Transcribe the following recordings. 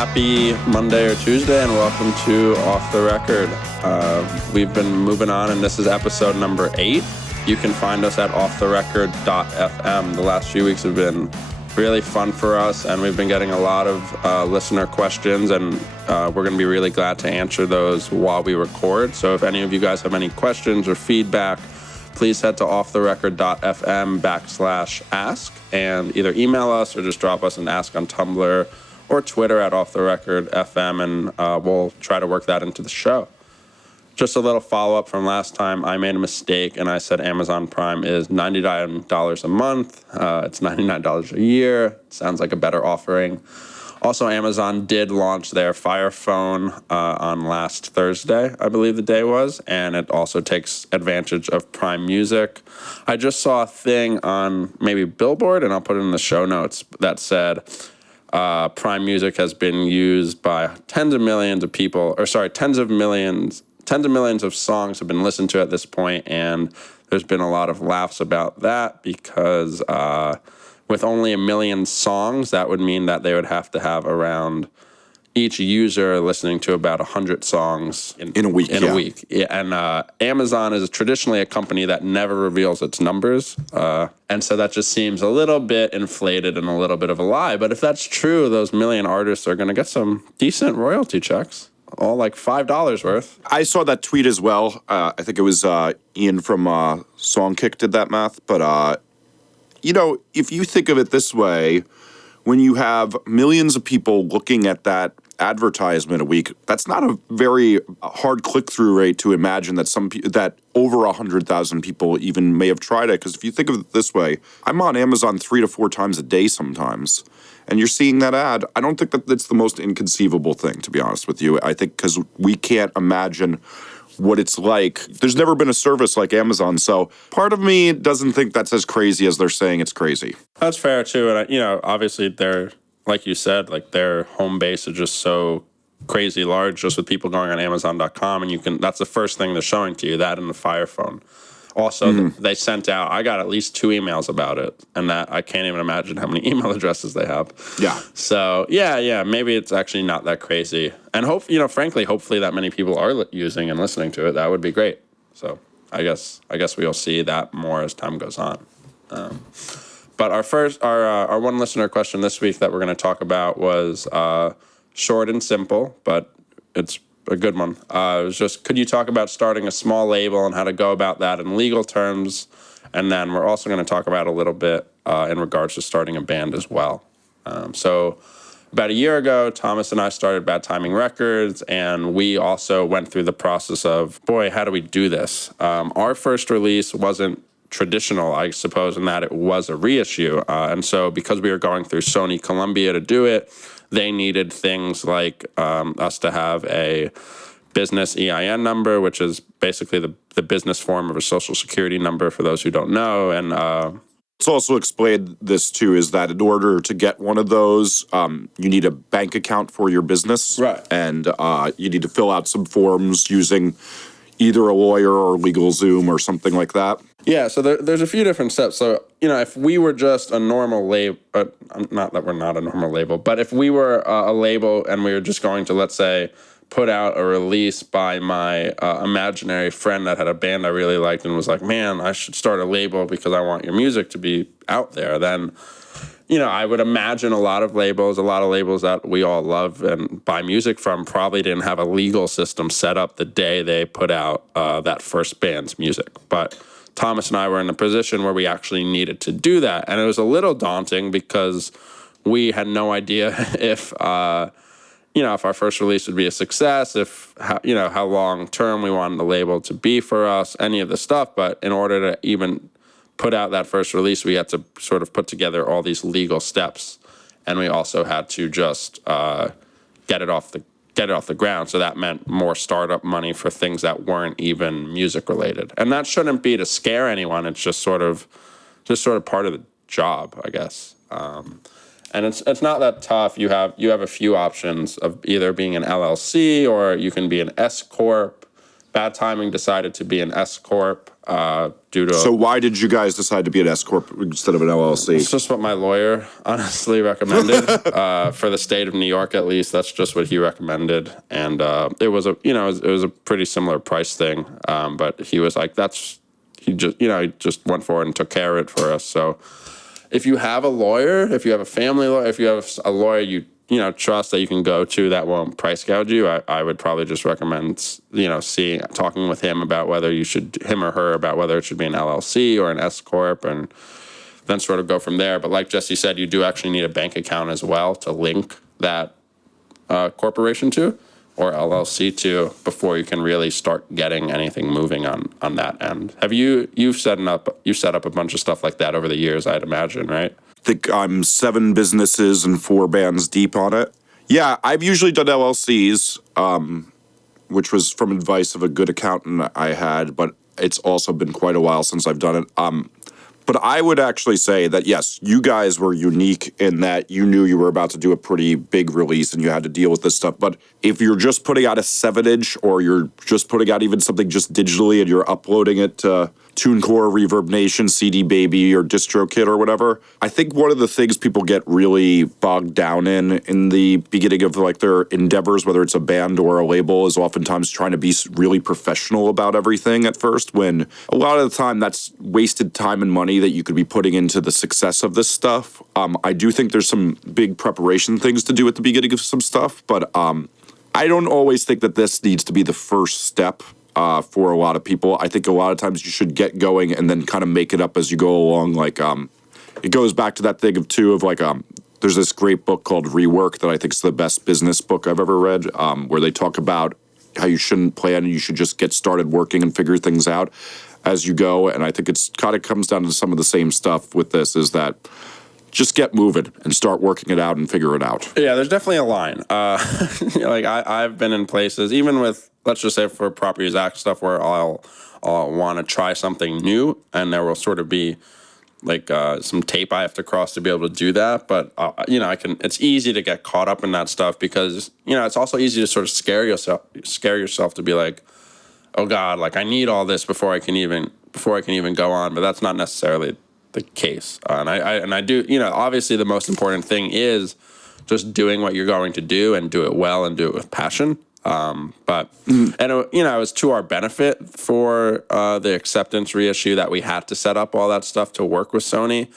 Happy Monday or Tuesday, and welcome to Off the Record. We've been moving on, and this is episode number 8. You can find us at offtherecord.fm. The last few weeks have been really fun for us, and we've been getting a lot of listener questions, and we're going to be really glad to answer those while we record. So if any of you guys have any questions or feedback, please head to offtherecord.fm/ask and either email us or just drop us an ask on Tumblr or Twitter at offtherecordfm, and we'll try to work that into the show. Just a little follow-up from last time. I made a mistake, and I said Amazon Prime is $99 a month. It's $99 a year. It sounds like a better offering. Also, Amazon did launch their Fire Phone on last Thursday, I believe the day was, and it also takes advantage of Prime Music. I just saw a thing on maybe Billboard, and I'll put it in the show notes, that said Prime Music has been used by tens of millions of people, tens of millions of songs have been listened to at this point, and there's been a lot of laughs about that because with only 1 million songs, that would mean that they would have to have around each user listening to about 100 songs in a week. Yeah, and Amazon is traditionally a company that never reveals its numbers, and so that just seems a little bit inflated and a little bit of a lie. But if that's true, those 1 million artists are going to get some decent royalty checks. All like $5 worth. I saw that tweet as well. I think it was Ian from Songkick did that math. But, if you think of it this way, when you have millions of people looking at that advertisement a week, that's not a very hard click-through rate to imagine that that over 100,000 people even may have tried it. Because if you think of it this way, I'm on Amazon 3 to 4 times a day sometimes, and you're seeing that ad. I don't think that that's the most inconceivable thing, to be honest with you. I think because we can't imagine what it's like. There's never been a service like Amazon, so part of me doesn't think that's as crazy as they're saying it's crazy. That's fair, too. And, obviously they're, like you said, like their home base is just so crazy large just with people going on Amazon.com, and that's the first thing they're showing to you, that and the Fire Phone. Also, they sent out, I got at least 2 emails about it, and that I can't even imagine how many email addresses they have. Yeah. So, yeah, maybe it's actually not that crazy. And hopefully that many people are using and listening to it. That would be great. So, I guess we'll see that more as time goes on. But our one listener question this week that we're going to talk about was short and simple, but it's a good one. It was just, could you talk about starting a small label and how to go about that in legal terms? And then we're also going to talk about a little bit in regards to starting a band as well. So about a year ago, Thomas and I started Bad Timing Records, and we also went through the process of, boy, how do we do this? Our first release wasn't traditional, I suppose, in that it was a reissue. And so because we were going through Sony Columbia to do it, they needed things like us to have a business EIN number, which is basically the business form of a social security number for those who don't know. And it's also explained this too, is that in order to get one of those, you need a bank account for your business. Right. And you need to fill out some forms using either a lawyer or LegalZoom or something like that. Yeah, so there's a few different steps. So, if we were just a normal label, not that we're not a normal label, but if we were a label and we were just going to, let's say, put out a release by my imaginary friend that had a band I really liked and was like, man, I should start a label because I want your music to be out there, then, I would imagine a lot of labels that we all love and buy music from probably didn't have a legal system set up the day they put out that first band's music. But Thomas and I were in a position where we actually needed to do that. And it was a little daunting because we had no idea if our first release would be a success, how long term we wanted the label to be for us, any of the stuff. But in order to even put out that first release, we had to sort of put together all these legal steps. And we also had to just get it off the ground. So that meant more startup money for things that weren't even music related. And that shouldn't be to scare anyone. It's just sort of part of the job, I guess. And it's not that tough. You have a few options of either being an LLC or you can be an S Corp. Bad Timing decided to be an S Corp. due to So why did you guys decide to be an S corp instead of an LLC? it's just what my lawyer honestly recommended for the state of New York, at least. That's just what he recommended, and it was a pretty similar price thing. But he was like, he just went forward and took care of it for us. So if you have a lawyer, if you have a family lawyer, if you have a lawyer you trust that you can go to that won't price gouge you, I would probably just recommend talking with him about whether him or her about whether it should be an LLC or an S corp, and then sort of go from there. But like Jesse said, you do actually need a bank account as well to link that corporation to or LLC to before you can really start getting anything moving on that end. Have you've set up a bunch of stuff like that over the years, I'd imagine, right? I think I'm 7 businesses and 4 bands deep on it. Yeah, I've usually done LLCs, which was from advice of a good accountant I had, but it's also been quite a while since I've done it. But I would actually say that, yes, you guys were unique in that you knew you were about to do a pretty big release and you had to deal with this stuff. But if you're just putting out a 7-inch or you're just putting out even something just digitally and you're uploading it to TuneCore, Reverb Nation, CD Baby, or DistroKid or whatever, I think one of the things people get really bogged down in the beginning of like their endeavors, whether it's a band or a label, is oftentimes trying to be really professional about everything at first, when a lot of the time that's wasted time and money that you could be putting into the success of this stuff. I do think there's some big preparation things to do at the beginning of some stuff, but I don't always think that this needs to be the first step for a lot of people. I think a lot of times you should get going and then kind of make it up as you go along. Like, it goes back to that thing of like, there's this great book called Rework that I think is the best business book I've ever read, where they talk about how you shouldn't plan and you should just get started working and figure things out as you go. And I think it's kind of comes down to some of the same stuff with this, is that just get moving and start working it out and figure it out. Yeah, there's definitely a line. Like I've been in places, even with, let's just say for Property Zack stuff, where I'll want to try something new, and there will sort of be like some tape I have to cross to be able to do that. But it's easy to get caught up in that stuff because it's also easy to sort of scare yourself to be like, oh God, like I need all this before I can even go on. But that's not necessarily the case. And I do, obviously the most important thing is just doing what you're going to do and do it well and do it with passion. But it was to our benefit for the acceptance reissue that we had to set up all that stuff to work with Sony,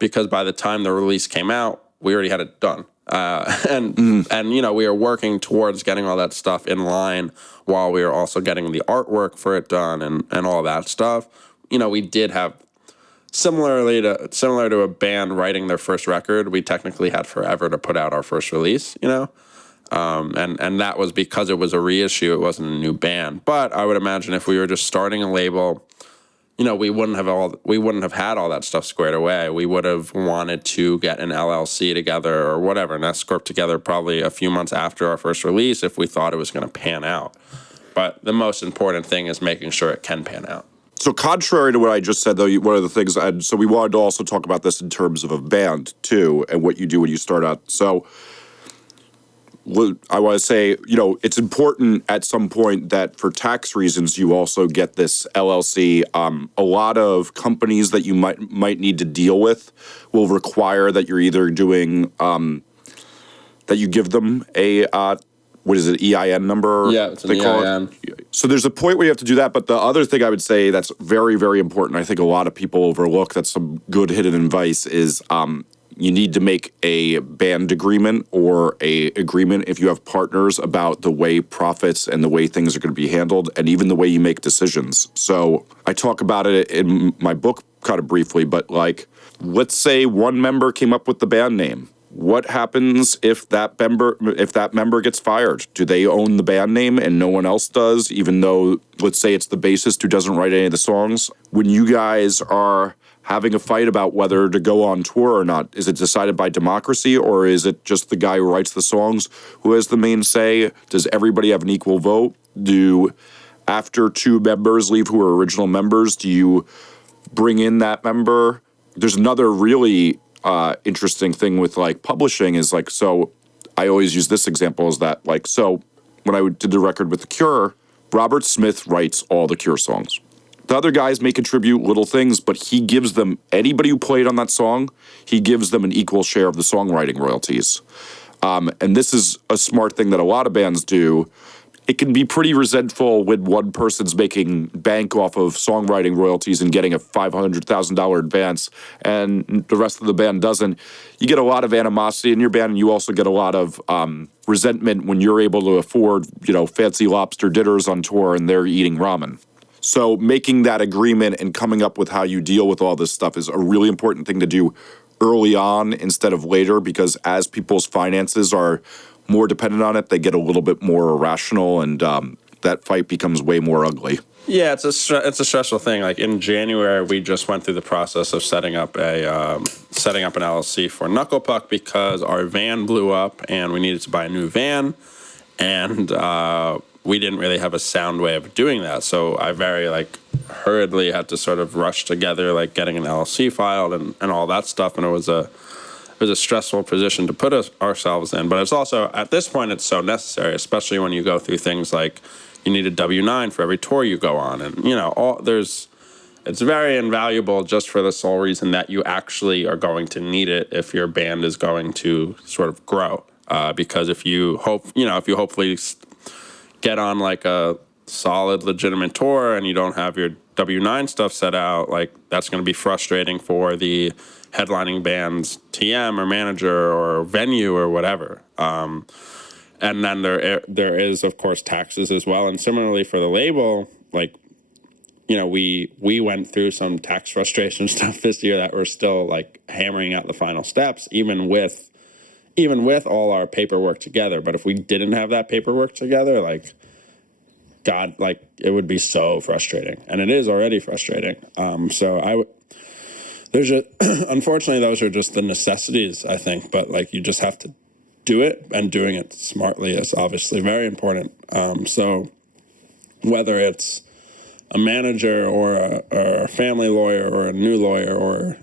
because by the time the release came out, we already had it done. And we were working towards getting all that stuff in line while we were also getting the artwork for it done and all that stuff. We did have, similar to a band writing their first record, we technically had forever to put out our first release, and that was because it was a reissue, it wasn't a new band. But I would imagine if we were just starting a label, we wouldn't have had all that stuff squared away. We would have wanted to get an LLC together or whatever, an S corp together, probably a few months after our first release if we thought it was going to pan out. But the most important thing is making sure it can pan out. So contrary to what I just said, though, one of the things, so we wanted to also talk about this in terms of a band, too, and what you do when you start out. So I want to say, it's important at some point that for tax reasons, you also get this LLC. A lot of companies that you might need to deal with will require that you're either doing, that you give them a what is it, EIN number? Yeah, it's an EIN. So there's a point where you have to do that, but the other thing I would say that's very, very important, I think a lot of people overlook, that's some good hidden advice, is you need to make a band agreement or a agreement if you have partners about the way profits and the way things are going to be handled and even the way you make decisions. So I talk about it in my book kind of briefly, but like, let's say one member came up with the band name. What happens if that member gets fired? Do they own the band name and no one else does, even though, let's say it's the bassist who doesn't write any of the songs? When you guys are having a fight about whether to go on tour or not, is it decided by democracy, or is it just the guy who writes the songs who has the main say? Does everybody have an equal vote? After 2 members leave who are original members, do you bring in that member? There's another really interesting thing with like publishing is like, so I always use this example is that like, so when I did the record with The Cure, Robert Smith writes all the Cure songs. The other guys may contribute little things, but he gives them, anybody who played on that song, he gives them an equal share of the songwriting royalties. And this is a smart thing that a lot of bands do. It can be pretty resentful when one person's making bank off of songwriting royalties and getting a $500,000 advance and the rest of the band doesn't. You get a lot of animosity in your band, and you also get a lot of resentment when you're able to afford, fancy lobster dinners on tour and they're eating ramen. So making that agreement and coming up with how you deal with all this stuff is a really important thing to do early on instead of later, because as people's finances are more dependent on it, they get a little bit more irrational, and that fight becomes way more ugly. Yeah, it's a stressful thing. Like in January, we just went through the process of setting up an LLC for Knuckle Puck because our van blew up and we needed to buy a new van, and we didn't really have a sound way of doing that. So I very hurriedly had to sort of rush together getting an LLC filed and all that stuff, and it was a stressful position to put ourselves in. But it's also, at this point, it's so necessary, especially when you go through things like you need a W-9 for every tour you go on. And, it's very invaluable just for the sole reason that you actually are going to need it if your band is going to sort of grow. Because if you hopefully get on a solid, legitimate tour and you don't have your W-9 stuff set out, that's going to be frustrating for the headlining band's TM or manager or venue or whatever. And then there is, of course, taxes as well. And similarly for the label, we went through some tax frustration stuff this year that we're still hammering out the final steps, even with all our paperwork together. But if we didn't have that paperwork together, God, it would be so frustrating, and it is already frustrating. Unfortunately, those are just the necessities, I think. But you just have to do it, and doing it smartly is obviously very important. So whether it's a manager or a family lawyer or a new lawyer or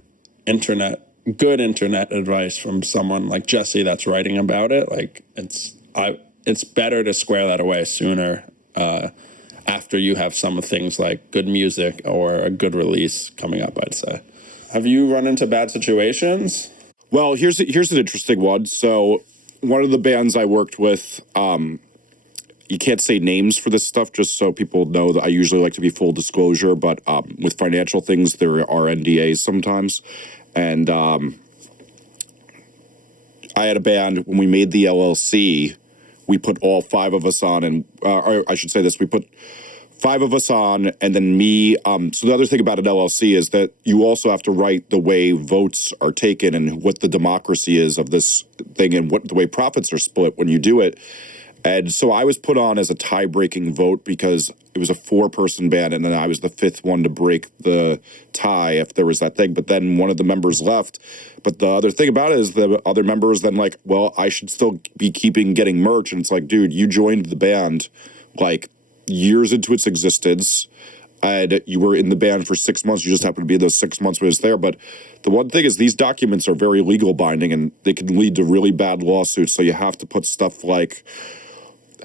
good internet advice from someone like Jesse that's writing about it, it's better to square that away sooner. After you have some things like good music or a good release coming up, I'd say. Have you run into bad situations? Well, here's an interesting one. So one of the bands I worked with, you can't say names for this stuff, just so people know that I usually like to be full disclosure, but with financial things, there are NDAs sometimes. And I had a band, when we made the LLC, we put all five of us on, and or I should say this, we put five of us on, and then me. So the other thing about an LLC is that you also have to write the way votes are taken and what the democracy is of this thing and what the way profits are split when you do it. And so I was put on as a tie-breaking vote because it was a 4-person band, and then I was the 5th one to break the tie if there was that thing. But then one of the members left. But the other thing about it is the other members then well, I should still be getting merch. And it's dude, you joined the band years into its existence, and you were in the band for 6 months. You just happened to be in those 6 months when it's there. But the one thing is these documents are very legal binding, and they can lead to really bad lawsuits. So you have to put stuff like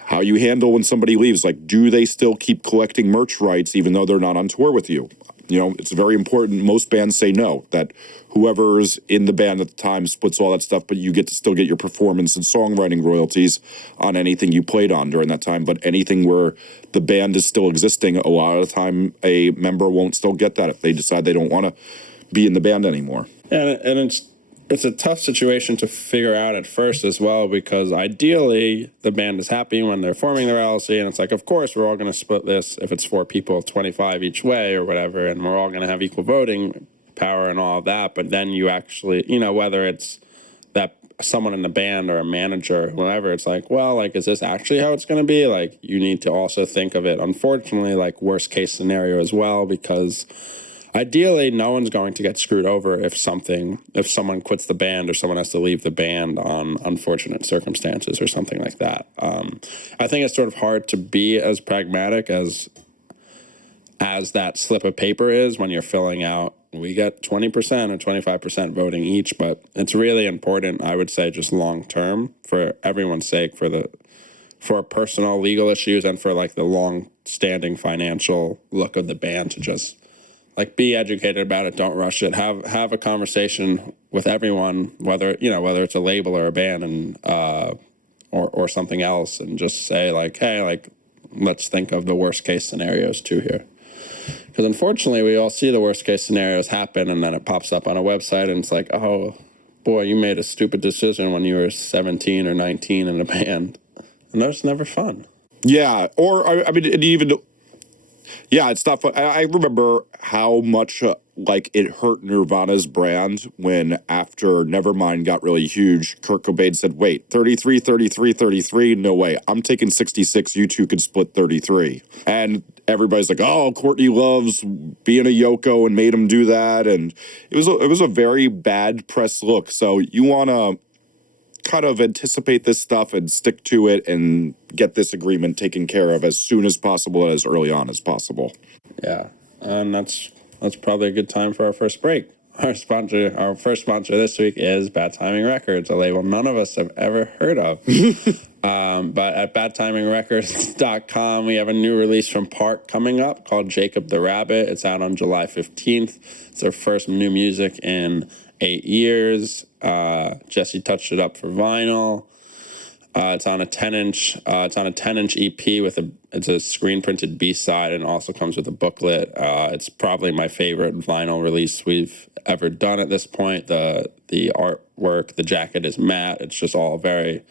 how you handle when somebody leaves. Do they still keep collecting merch rights even though they're not on tour with you? It's very important. Most bands say no, that whoever's in the band at the time splits all that stuff, but you get to still get your performance and songwriting royalties on anything you played on during that time. But anything where the band is still existing, a lot of the time a member won't still get that if they decide they don't want to be in the band anymore. And it's a tough situation to figure out at first as well, because ideally the band is happy when they're forming their LLC, and it's of course we're all going to split this if it's 4 people, 25 each way or whatever, and we're all going to have equal voting power and all of that. But then you actually, whether it's that someone in the band or a manager or whatever, it's is this actually how it's going to be? You need to also think of it, unfortunately, worst case scenario as well, because ideally, no one's going to get screwed over if someone quits the band or someone has to leave the band on unfortunate circumstances or something like that. I think it's sort of hard to be as pragmatic as that slip of paper is when you're filling out, we get 20% or 25% voting each, but it's really important, I would say, just long term for everyone's sake, for for personal legal issues and for like the long-standing financial look of the band to just like be educated about it. Don't rush it. Have a conversation with everyone, whether it's a label or a band, and or something else, and just say like, hey, like, let's think of the worst case scenarios too here. Because unfortunately, we all see the worst case scenarios happen, and then it pops up on a website, and it's like, oh boy, you made a stupid decision when you were 17 or 19 in a band, and that's never fun. Yeah, or I mean, it's not fun. I remember how much like it hurt Nirvana's brand when after Nevermind got really huge, Kurt Cobain said, wait, 33, 33, 33, no way. I'm taking 66, you two can split 33. And everybody's like, oh, Courtney loves being a Yoko and made him do that. And it was a very bad press look. So you want to kind of anticipate this stuff and stick to it and get this agreement taken care of as soon as possible, as early on as possible. Yeah, and that's probably a good time for our first break. Our first sponsor this week is Bad Timing Records, a label none of us have ever heard of. But at badtimingrecords.com, we have a new release from Park coming up called Jacob the Rabbit. It's out on July 15th. It's their first new music in 8 years. Jesse touched it up for vinyl. It's on a 10-inch. It's on a 10-inch EP with it's a screen printed B-side, and also comes with a booklet. It's probably my favorite vinyl release we've ever done at this point. The artwork, the jacket is matte. It's just all very,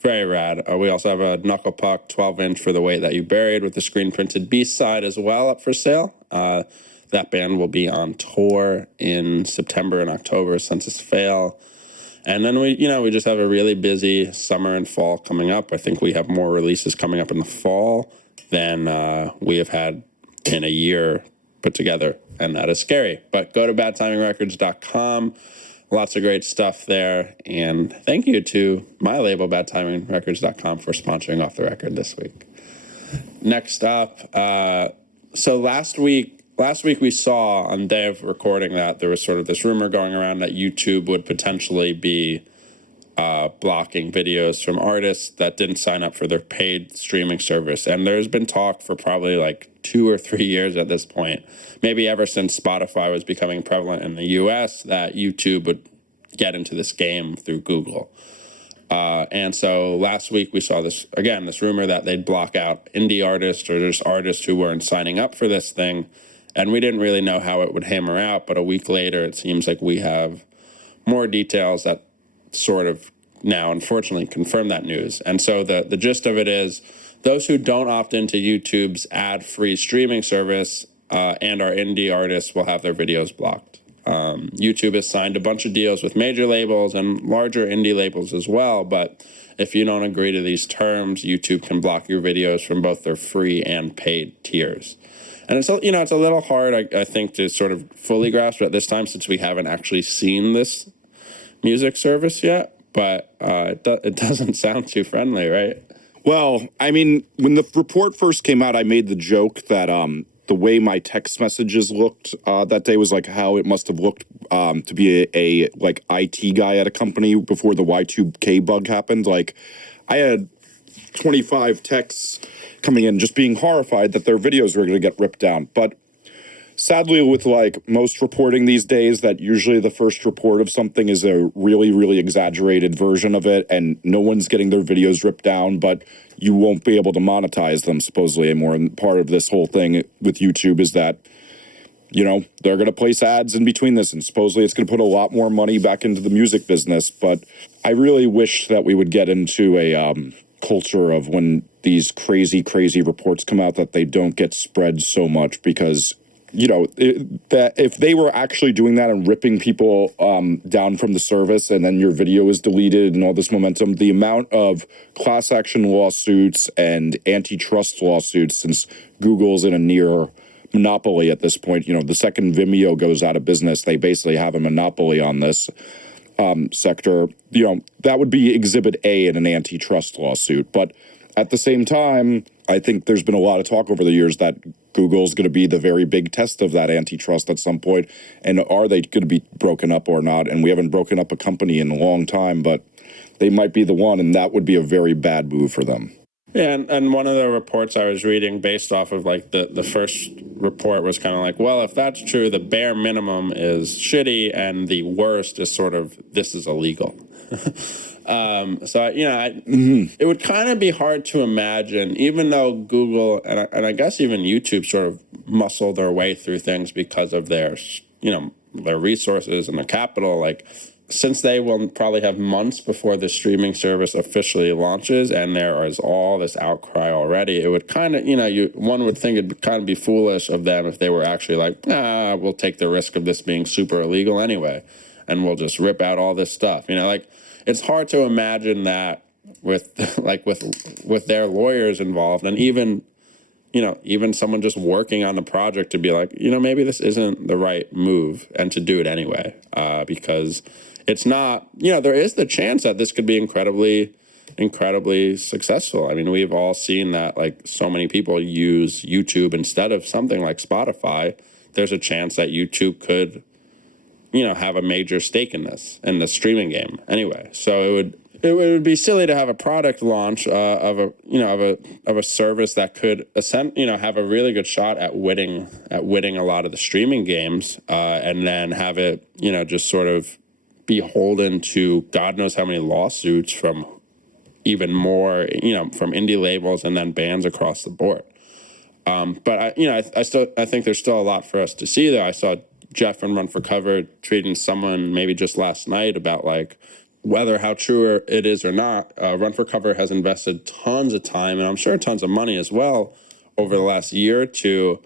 very rad. We also have a Knuckle Puck 12-inch for the Weight That You Buried with the screen printed B-side as well up for sale. That band will be on tour in September and October, Census Fail. And then we just have a really busy summer and fall coming up. I think we have more releases coming up in the fall than we have had in a year put together, and that is scary. But go to badtimingrecords.com. Lots of great stuff there. And thank you to my label, badtimingrecords.com, for sponsoring Off the Record this week. Next up, so last week we saw on day of recording that there was sort of this rumor going around that YouTube would potentially be blocking videos from artists that didn't sign up for their paid streaming service. And there's been talk for probably like 2 or 3 years at this point, maybe ever since Spotify was becoming prevalent in the US, that YouTube would get into this game through Google. And so last week we saw this rumor that they'd block out indie artists or just artists who weren't signing up for this thing. And we didn't really know how it would hammer out, but a week later, it seems like we have more details that sort of now, unfortunately, confirm that news. And so the gist of it is those who don't opt into YouTube's ad-free streaming service and are indie artists will have their videos blocked. YouTube has signed a bunch of deals with major labels and larger indie labels as well, but if you don't agree to these terms, YouTube can block your videos from both their free and paid tiers. And it's a little hard, I think, to sort of fully grasp at this time since we haven't actually seen this music service yet. But it doesn't sound too friendly, right? Well, I mean, when the report first came out, I made the joke that the way my text messages looked that day was like how it must have looked to be a like IT guy at a company before the Y2K bug happened. Like, I had 25 texts coming in just being horrified that their videos were going to get ripped down. But sadly, with like most reporting these days, that usually the first report of something is a really, really exaggerated version of it, and no one's getting their videos ripped down, but you won't be able to monetize them supposedly anymore. And part of this whole thing with YouTube is that, they're going to place ads in between this, and supposedly it's going to put a lot more money back into the music business. But I really wish that we would get into a culture of when these crazy reports come out that they don't get spread so much, because that if they were actually doing that and ripping people down from the service, and then your video is deleted and all this momentum, the amount of class action lawsuits and antitrust lawsuits, since Google's in a near monopoly at this point, the second Vimeo goes out of business, they basically have a monopoly on this sector. That would be exhibit A in an antitrust lawsuit. But at the same time, I think there's been a lot of talk over the years that Google's going to be the very big test of that antitrust at some point. And are they going to be broken up or not? And we haven't broken up a company in a long time, but they might be the one, and that would be a very bad move for them. Yeah, and one of the reports I was reading based off of like the first report was kind of like, well, if that's true, the bare minimum is shitty and the worst is sort of this is illegal. It would kind of be hard to imagine, even though Google and I guess even YouTube sort of muscle their way through things because of their, their resources and their capital. Like, since they will probably have months before the streaming service officially launches, and there is all this outcry already, it would kind of, one would think it'd kind of be foolish of them if they were actually like, nah, we'll take the risk of this being super illegal anyway, and we'll just rip out all this stuff. Like, it's hard to imagine that with like with their lawyers involved, and even someone just working on the project to be like, maybe this isn't the right move, and to do it anyway, because it's not, there is the chance that this could be incredibly successful. I mean, we've all seen that, like, so many people use YouTube instead of something like Spotify. There's a chance that YouTube could, have a major stake in the streaming game anyway. So it would be silly to have a product launch of a service that could have a really good shot at winning a lot of the streaming games, and then have it just sort of beholden to God knows how many lawsuits from even more from indie labels and then bands across the board. But I think there's still a lot for us to see there. I saw Jeff and Run for Cover tweeting someone maybe just last night about like whether how true it is or not. Run for Cover has invested tons of time and I'm sure tons of money as well over the last year or two,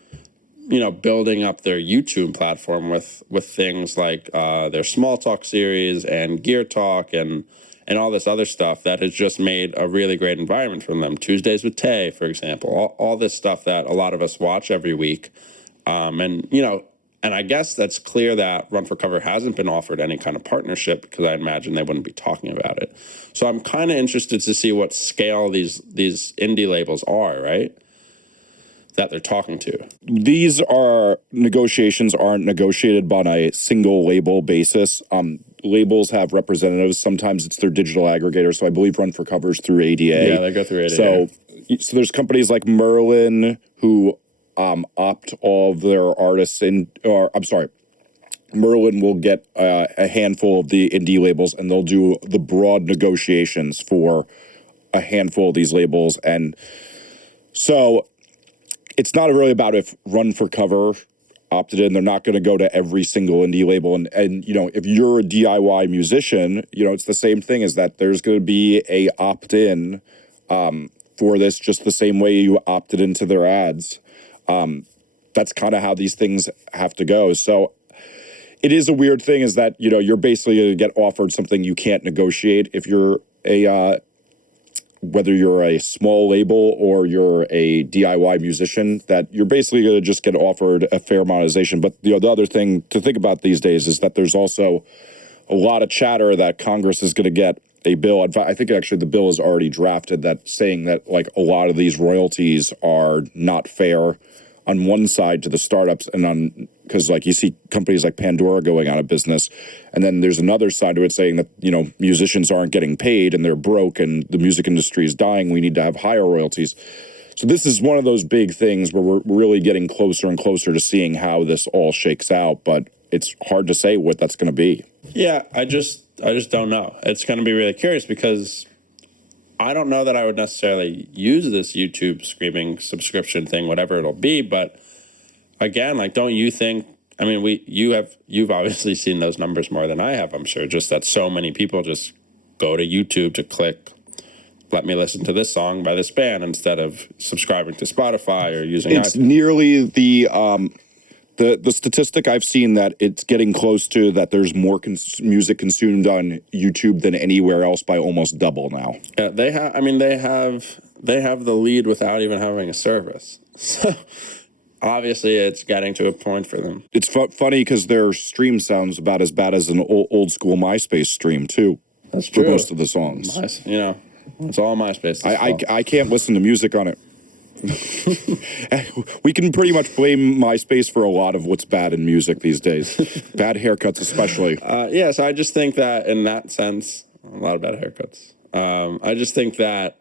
building up their YouTube platform with things like their Small Talk series and Gear Talk and all this other stuff that has just made a really great environment for them. Tuesdays with Tay, for example, all this stuff that a lot of us watch every week. And I guess that's clear that Run for Cover hasn't been offered any kind of partnership because I imagine they wouldn't be talking about it. So I'm kind of interested to see what scale these indie labels are, right? That they're talking to. These are negotiations aren't negotiated on a single label basis. Labels have representatives. Sometimes it's their digital aggregator. So I believe Run for Cover's through ADA. Yeah, they go through ADA. So there's companies like Merlin who opt all of their artists Merlin will get a handful of the indie labels and they'll do the broad negotiations for a handful of these labels. And so it's not really about if Run for Cover opted in. They're not going to go to every single indie label. And if you're a DIY musician, it's the same thing as that there's going to be a opt-in for this just the same way you opted into their ads. That's kind of how these things have to go. So it is a weird thing is that, you're basically going to get offered something you can't negotiate if you're whether you're a small label or you're a DIY musician, that you're basically going to just get offered a fair monetization. But the other thing to think about these days is that there's also a lot of chatter that Congress is going to get a bill. In fact, I think actually the bill is already drafted that saying that like a lot of these royalties are not fair on one side to the startups and because like you see companies like Pandora going out of business, and then there's another side to it saying that musicians aren't getting paid and they're broke and the music industry is dying. We need to have higher royalties. So this is one of those big things where we're really getting closer and closer to seeing how this all shakes out, but it's hard to say what that's going to be. Yeah, I just don't know. It's going to be really curious because I don't know that I would necessarily use this YouTube streaming subscription thing, whatever it'll be. But again, like, don't you think? I mean, you've obviously seen those numbers more than I have. I'm sure, just that so many people just go to YouTube to click, let me listen to this song by this band instead of subscribing to Spotify or using. It's nearly the statistic I've seen that it's getting close to that there's more music consumed on YouTube than anywhere else by almost double now. Yeah, they have the lead without even having a service. So obviously it's getting to a point for them. It's funny because their stream sounds about as bad as an old school MySpace stream too. That's true. For most of the songs. It's all MySpace. I can't listen to music on it. We can pretty much blame MySpace for a lot of what's bad in music these days. Bad haircuts especially. So I just think that in that sense, a lot of bad haircuts. I just think that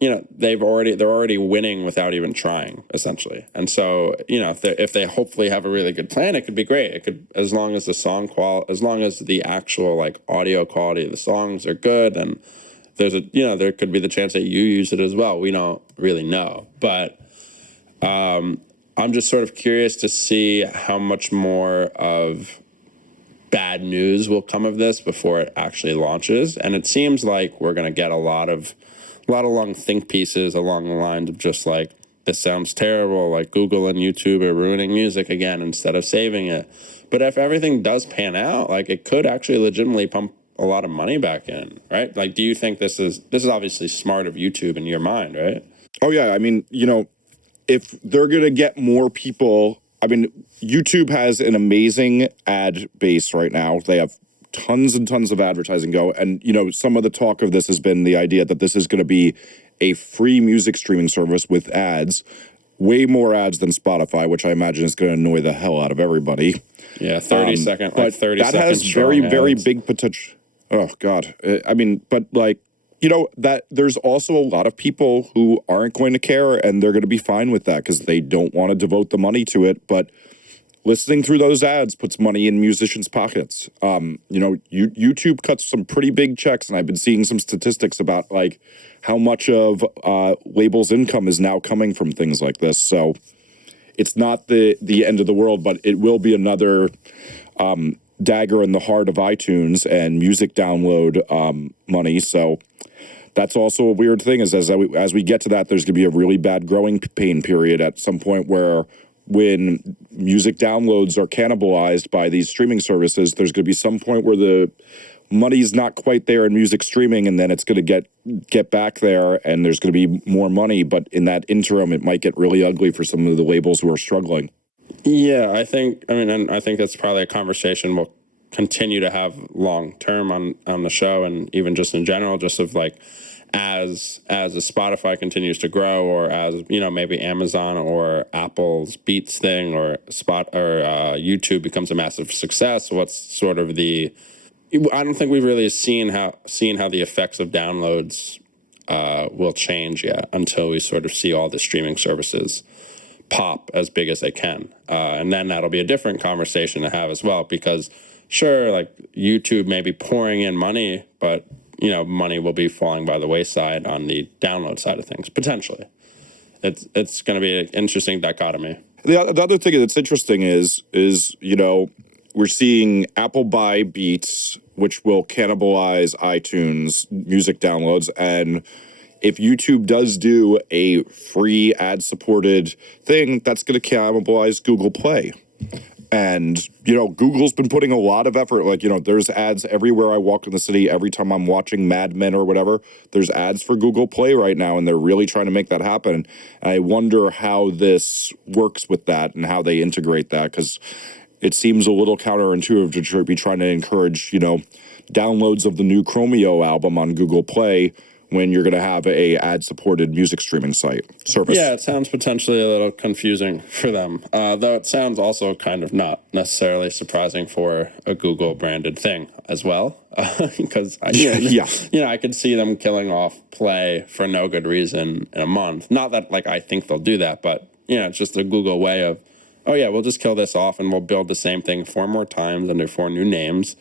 they're already winning without even trying, essentially. And so, if they hopefully have a really good plan, it could be great. It could, as long as as long as the actual like audio quality of the songs are good, and there could be the chance that you use it as well. We don't really know, but I'm just sort of curious to see how much more of bad news will come of this before it actually launches. And it seems like we're going to get a lot of long think pieces along the lines of just like, this sounds terrible, like Google and YouTube are ruining music again instead of saving it. But if everything does pan out, like, it could actually legitimately pump a lot of money back in, right? Like, do you think this is obviously smart of YouTube in your mind, right? Oh yeah, I mean, if they're gonna get more people, I mean, YouTube has an amazing ad base right now. They have tons and tons of advertising go, and some of the talk of this has been the idea that this is going to be a free music streaming service with ads, way more ads than Spotify, which I imagine is going to annoy the hell out of everybody. Yeah, 30-second, but 30 that has very, very big potential. Oh God, I mean, but like, that there's also a lot of people who aren't going to care, and they're going to be fine with that because they don't want to devote the money to it. But listening through those ads puts money in musicians' pockets. YouTube cuts some pretty big checks, and I've been seeing some statistics about like how much of labels' income is now coming from things like this. So it's not the end of the world, but it will be another dagger in the heart of iTunes and music download money. So that's also a weird thing, is as we get to that, there's going to be a really bad growing pain period at some point where, when music downloads are cannibalized by these streaming services, there's going to be some point where the money's not quite there in music streaming, and then it's going to get back there, and there's going to be more money. But in that interim, it might get really ugly for some of the labels who are struggling. Yeah, I think that's probably a conversation we'll continue to have long term on the show, and even just in general, just of like, as a Spotify continues to grow, or as maybe Amazon or Apple's Beats thing, or YouTube becomes a massive success. What's sort of I don't think we've really seen how the effects of downloads will change yet, until we sort of see all the streaming services pop as big as they can, and then that'll be a different conversation to have as well, because sure, like, YouTube may be pouring in money, but money will be falling by the wayside on the download side of things, potentially. It's going to be an interesting dichotomy. The other thing that's interesting is we're seeing Apple buy Beats, which will cannibalize iTunes music downloads, and if YouTube does do a free ad-supported thing, that's going to cannibalize Google Play. And, Google's been putting a lot of effort. Like, there's ads everywhere I walk in the city. Every time I'm watching Mad Men or whatever, there's ads for Google Play right now, and they're really trying to make that happen. And I wonder how this works with that and how they integrate that, because it seems a little counterintuitive to be trying to encourage, downloads of the new Chromeo album on Google Play when you're going to have a ad-supported music streaming service. Yeah, it sounds potentially a little confusing for them, though it sounds also kind of not necessarily surprising for a Google-branded thing as well, because I could see them killing off Play for no good reason in a month. Not that like I think they'll do that, but it's just a Google way of, oh yeah, we'll just kill this off and we'll build the same thing 4 more times under 4 new names.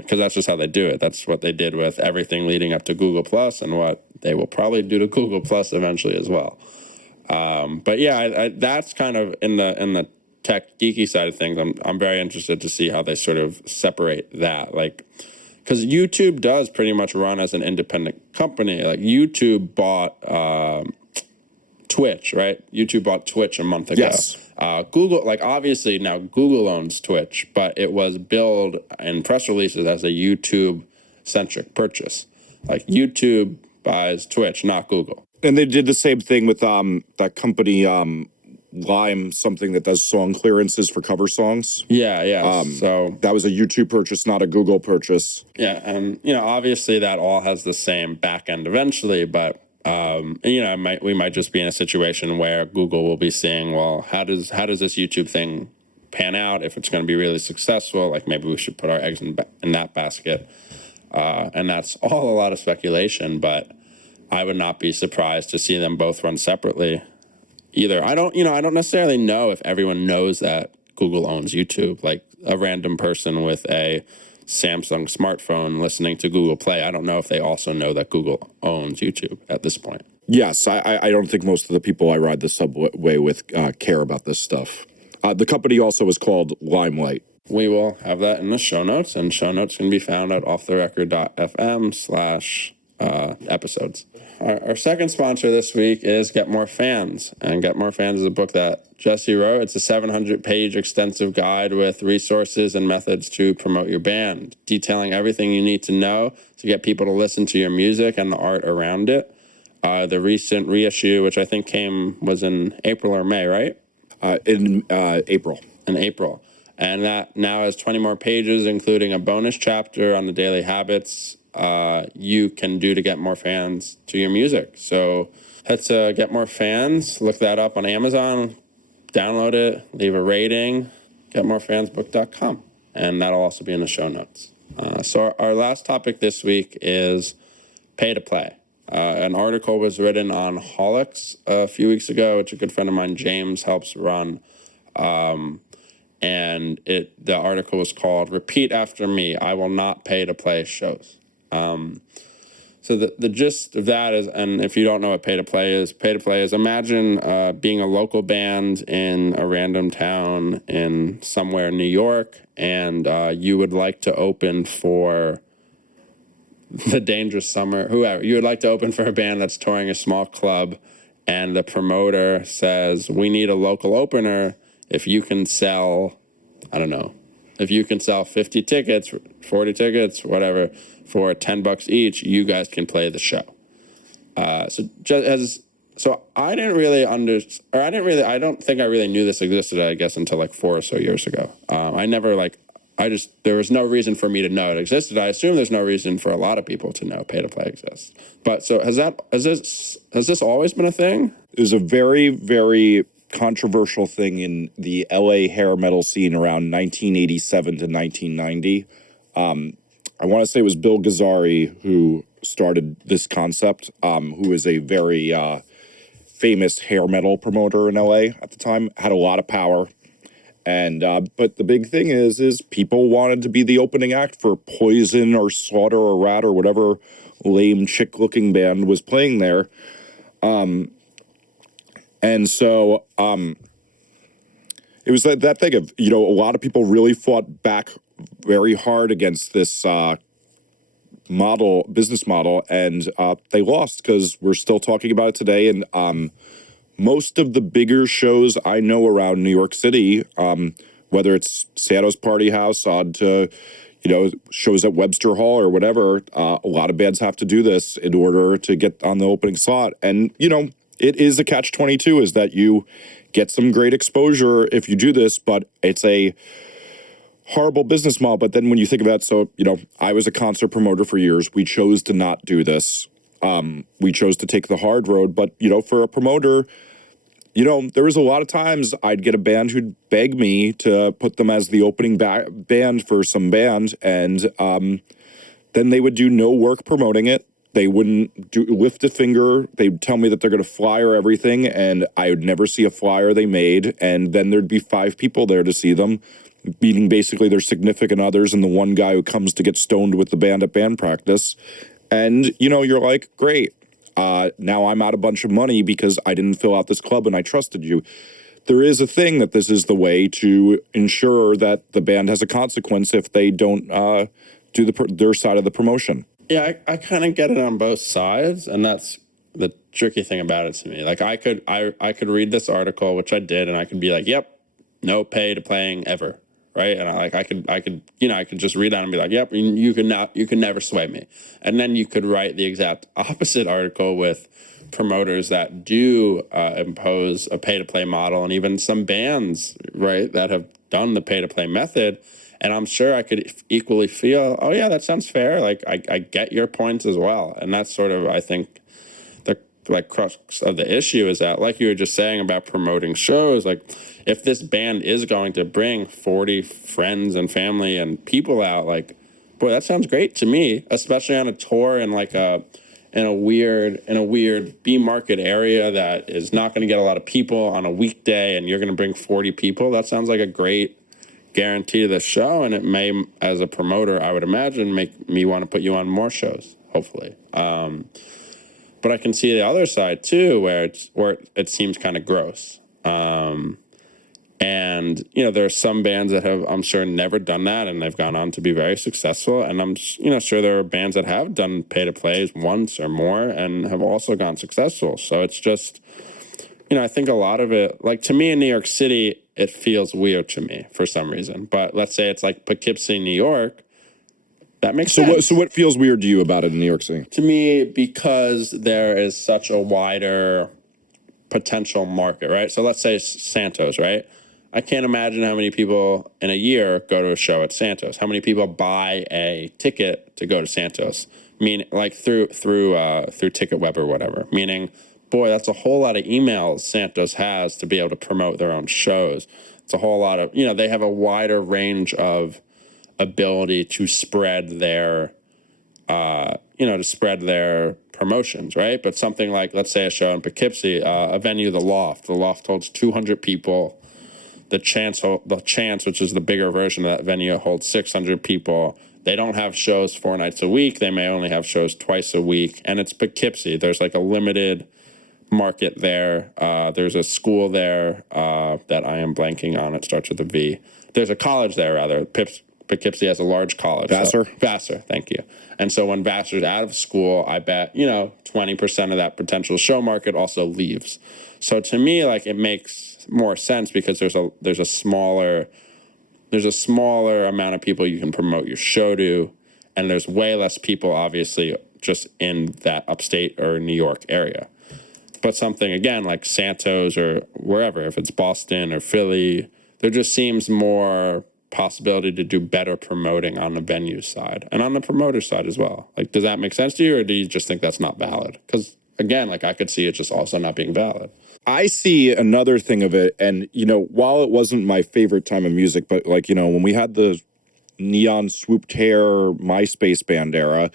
Because that's just how they do it. That's what they did with everything leading up to Google Plus, and what they will probably do to Google Plus eventually as well. But yeah, that's kind of in the tech geeky side of things. I'm very interested to see how they sort of separate that, like, because YouTube does pretty much run as an independent company. Like, YouTube bought Twitch, right? YouTube bought Twitch a month ago. Yes. Google, like, obviously now Google owns Twitch, but it was billed in press releases as a YouTube-centric purchase. Like, YouTube buys Twitch, not Google. And they did the same thing with that company, Lime, something that does song clearances for cover songs. Yeah. So that was a YouTube purchase, not a Google purchase. Yeah, and obviously that all has the same back end eventually, but we might just be in a situation where Google will be saying, well, how does this YouTube thing pan out? If it's going to be really successful, like, maybe we should put our eggs in that basket. And that's all a lot of speculation, but I would not be surprised to see them both run separately either. I don't necessarily know if everyone knows that Google owns YouTube. Like a random person with a Samsung smartphone listening to Google Play, I don't know if they also know that Google owns YouTube at this point. Yes, I don't think most of the people I ride the subway with care about this stuff. The company also is called Limelight. We will have that in the show notes, and show notes can be found at offtherecord.fm/episodes. Our second sponsor this week is Get More Fans. And Get More Fans is a book that Jesse wrote. It's a 700-page extensive guide with resources and methods to promote your band, detailing everything you need to know to get people to listen to your music and the art around it. The recent reissue, which I think was in April or May, right? In April. In April. And that now has 20 more pages, including a bonus chapter on the daily habits you can do to get more fans to your music. So head to Get More Fans, look that up on Amazon, download it, leave a rating, getmorefansbook.com. And that'll also be in the show notes. So our last topic this week is pay to play. An article was written on Holics a few weeks ago, which a good friend of mine, James, helps run. And the article was called "Repeat After Me, I Will Not Pay to Play Shows." So the gist of that is, and if you don't know what pay to play is imagine being a local band in a random town in somewhere in New York, and you would like to open for the Dangerous Summer, whoever. You would like to open for a band that's touring a small club, and the promoter says, we need a local opener. If you can sell, I don't know, if you can sell 50 tickets, 40 tickets, whatever, for $10 each, you guys can play the show. So I didn't really I don't think I really knew this existed, I guess, until like 4 or so years ago. There was no reason for me to know it existed. I assume there's no reason for a lot of people to know pay to play exists. But so has this always been a thing? It was a very, very controversial thing in the LA hair metal scene around 1987 to 1990. I want to say it was Bill Gazzari who started this concept, who is a very famous hair metal promoter in LA at the time, had a lot of power. And but the big thing is people wanted to be the opening act for Poison or Slaughter or Rat or whatever lame chick-looking band was playing there. And so it was that thing of, a lot of people really fought back very hard against this business model, and they lost because we're still talking about it today. And most of the bigger shows I know around New York City, whether it's Santa's Party House on to, shows at Webster Hall or whatever, a lot of bands have to do this in order to get on the opening slot. And, it is a catch-22 is that you get some great exposure if you do this, but it's a horrible business model. But then when you think about it, so, I was a concert promoter for years. We chose to not do this. We chose to take the hard road. But, for a promoter, there was a lot of times I'd get a band who'd beg me to put them as the opening band for some band, and then they would do no work promoting it. They wouldn't lift a finger. They'd tell me that they're going to flyer everything, and I would never see a flyer they made. And then there'd be 5 people there to see them, meeting basically their significant others and the one guy who comes to get stoned with the band at band practice. And, you're like, great. Now I'm out a bunch of money because I didn't fill out this club and I trusted you. There is a thing that this is the way to ensure that the band has a consequence if they don't do their side of the promotion. Yeah, I kind of get it on both sides, and that's the tricky thing about it to me. Like I could read this article, which I did, and I could be like, "Yep, no pay to playing ever," right? And I could just read that and be like, "Yep, you can never sway me." And then you could write the exact opposite article with promoters that do impose a pay to play model, and even some bands, right, that have done the pay to play method. And I'm sure I could equally feel, oh yeah, that sounds fair. Like I get your points as well. And that's sort of, I think, the crux of the issue is that, like you were just saying about promoting shows, like if this band is going to bring 40 friends and family and people out, like, boy, that sounds great to me, especially on a tour in like a in a weird B market area that is not going to get a lot of people on a weekday, and you're going to bring 40 people. That sounds like a great guarantee to the show, and it may, as a promoter, I would imagine, make me want to put you on more shows, hopefully. But I can see the other side too, where it seems kind of gross. And, there are some bands that have, I'm sure, never done that, and they've gone on to be very successful. And I'm, sure there are bands that have done pay-to-plays once or more and have also gone successful. So it's just, I think a lot of it, like, to me in New York City, it feels weird to me for some reason. But let's say it's like Poughkeepsie, New York, that makes sense. So what feels weird to you about it in New York City? To me, because there is such a wider potential market, right? So let's say Santos, right? I can't imagine how many people in a year go to a show at Santos. How many people buy a ticket to go to Santos? Like through TicketWeb or whatever. Meaning, boy, that's a whole lot of emails Santos has to be able to promote their own shows. It's a whole lot of, they have a wider range of ability to spread their, promotions, right? But something like, let's say a show in Poughkeepsie, a venue, The Loft. The Loft holds 200 people. The Chance, which is the bigger version of that venue, holds 600 people. They don't have shows 4 nights a week. They may only have shows twice a week. And it's Poughkeepsie. There's like a limited market there. There's a school there that I am blanking on. It starts with a V. There's a college there, rather. Poughkeepsie has a large college. Vassar? Vassar, thank you. And so when Vassar's out of school, I bet, 20% of that potential show market also leaves. So to me, like, it makes more sense because there's a smaller amount of people you can promote your show to, and there's way less people, obviously, just in that upstate or New York area. But something, again, like Santos or wherever, if it's Boston or Philly, there just seems more possibility to do better promoting on the venue side and on the promoter side as well. Like, does that make sense to you, or do you just think that's not valid? Because, again, like, I could see it just also not being valid. I see another thing of it, and, while it wasn't my favorite time of music, but, like, when we had the neon swooped hair MySpace band era,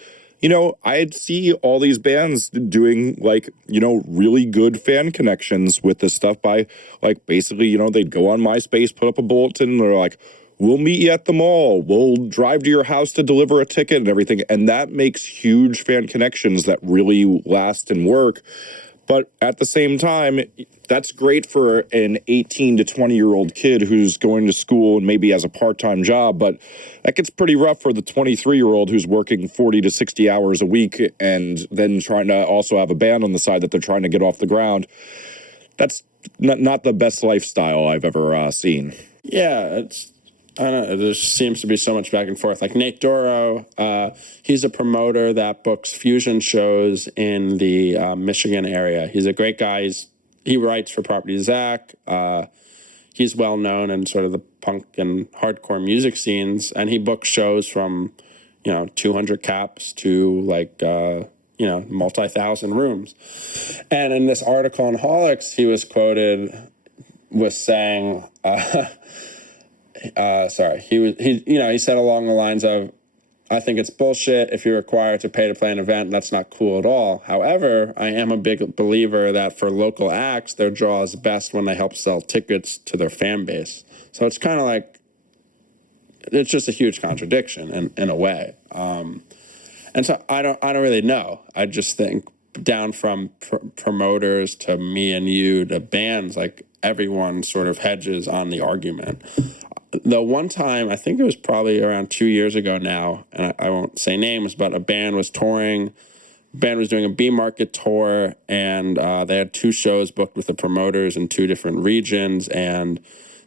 I'd see all these bands doing, like, really good fan connections with this stuff by, like, basically, they'd go on MySpace, put up a bulletin, and they're like, we'll meet you at the mall. We'll drive to your house to deliver a ticket and everything. And that makes huge fan connections that really last and work. But at the same time, that's great for an 18 to 20-year-old kid who's going to school and maybe has a part-time job. But that gets pretty rough for the 23-year-old who's working 40 to 60 hours a week and then trying to also have a band on the side that they're trying to get off the ground. That's not the best lifestyle I've ever seen. Yeah, I don't know, there seems to be so much back and forth. Like Nate Doro, he's a promoter that books fusion shows in the Michigan area. He's a great guy. He writes for Property Zack. He's well known in sort of the punk and hardcore music scenes, and he books shows from, 200 caps to like, multi-thousand rooms. And in this article on Holics, he was quoted with saying, he said along the lines of, I think it's bullshit if you're required to pay to play an event. That's not cool at all. However, I am a big believer that for local acts, their draw is best when they help sell tickets to their fan base. So it's kind of like, it's just a huge contradiction in a way. And so I don't really know. I just think down from promoters to me and you to bands, like everyone sort of hedges on the argument. The one time, I think it was probably around 2 years ago now, and I won't say names, but a band was touring. The band was doing a B Market tour, and they had 2 shows booked with the promoters in 2 different regions, and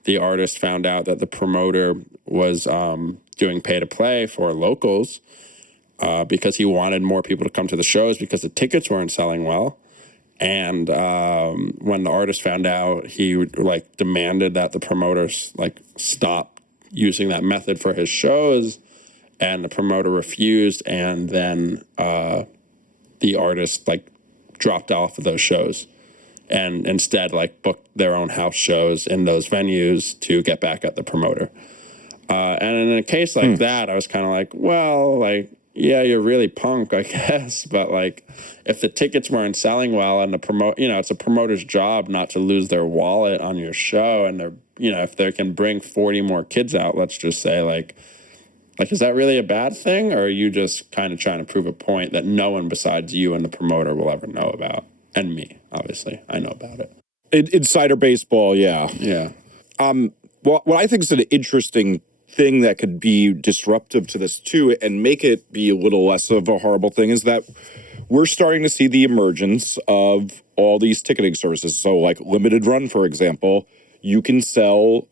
the artist found out that the promoter was doing pay-to-play for locals because he wanted more people to come to the shows because the tickets weren't selling well. And when the artist found out, he demanded that the promoters stop using that method for his shows, and the promoter refused. And then the artist dropped off of those shows, and instead booked their own house shows in those venues to get back at the promoter. And in a case like that, I was kind of yeah, you're really punk, I guess. But like, if the tickets weren't selling well and it's a promoter's job not to lose their wallet on your show, and they're, if they can bring 40 more kids out, let's just say, like, is that really a bad thing? Or are you just kind of trying to prove a point that no one besides you and the promoter will ever know about? And me, obviously, I know about it. Insider baseball, yeah. Yeah. Well, what I think is an interesting thing that could be disruptive to this too, and make it be a little less of a horrible thing, is that we're starting to see the emergence of all these ticketing services. So, like Limited Run, for example, you can sell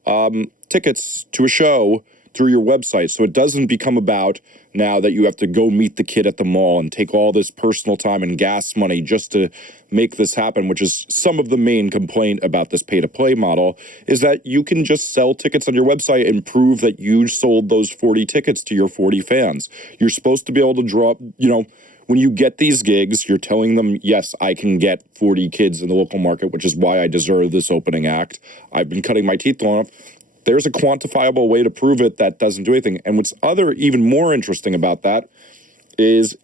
tickets to a show through your website. So it doesn't become about now that you have to go meet the kid at the mall and take all this personal time and gas money just to make this happen, which is some of the main complaint about this pay-to-play model, is that you can just sell tickets on your website and prove that you sold those 40 tickets to your 40 fans. You're supposed to be able to draw, when you get these gigs, you're telling them, yes, I can get 40 kids in the local market, which is why I deserve this opening act. I've been cutting my teeth long enough. There's a quantifiable way to prove it that doesn't do anything. And what's even more interesting about that is,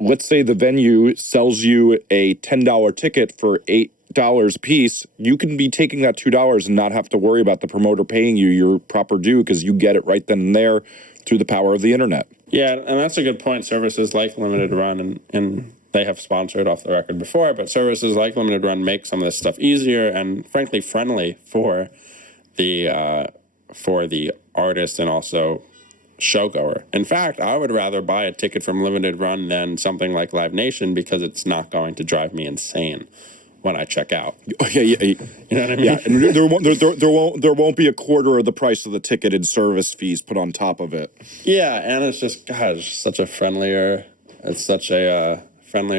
let's say the venue sells you a $10 ticket for $8 a piece. You can be taking that $2 and not have to worry about the promoter paying you your proper due, because you get it right then and there through the power of the internet. Yeah, and that's a good point. Services like Limited Run, and they have sponsored Off the Record before, but services like Limited Run make some of this stuff easier and frankly friendly for the artist and also showgoer. In fact, I would rather buy a ticket from Limited Run than something like Live Nation, because it's not going to drive me insane when I check out. Yeah. You know what I mean? Yeah, and there won't be a quarter of the price of the ticket in service fees put on top of it. Yeah, and it's just, gosh, such a friendlier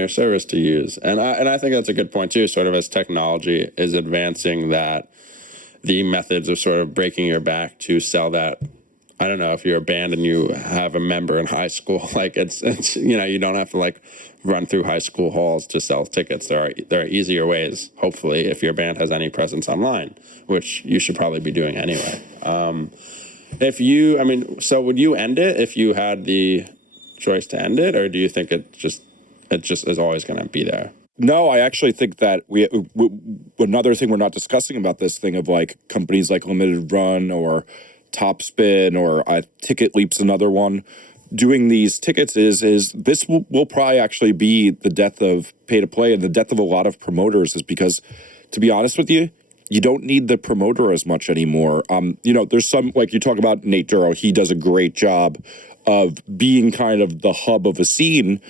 service to use. And I think that's a good point too, sort of as technology is advancing, that the methods of sort of breaking your back to sell that. I don't know, if you're a band and you have a member in high school, like it's you don't have to like run through high school halls to sell tickets. There are easier ways, hopefully, if your band has any presence online, which you should probably be doing anyway. So would you end it if you had the choice to end it, or do you think it just is always going to be there? No, I actually think that another thing we're not discussing about this thing of like companies like Limited Run or Topspin or Ticket Leap's another one doing these tickets is this will probably actually be the death of pay to play and the death of a lot of promoters, is because, to be honest with you, you don't need the promoter as much anymore. There's some, like you talk about Nate Duro, he does a great job of being kind of the hub of a scene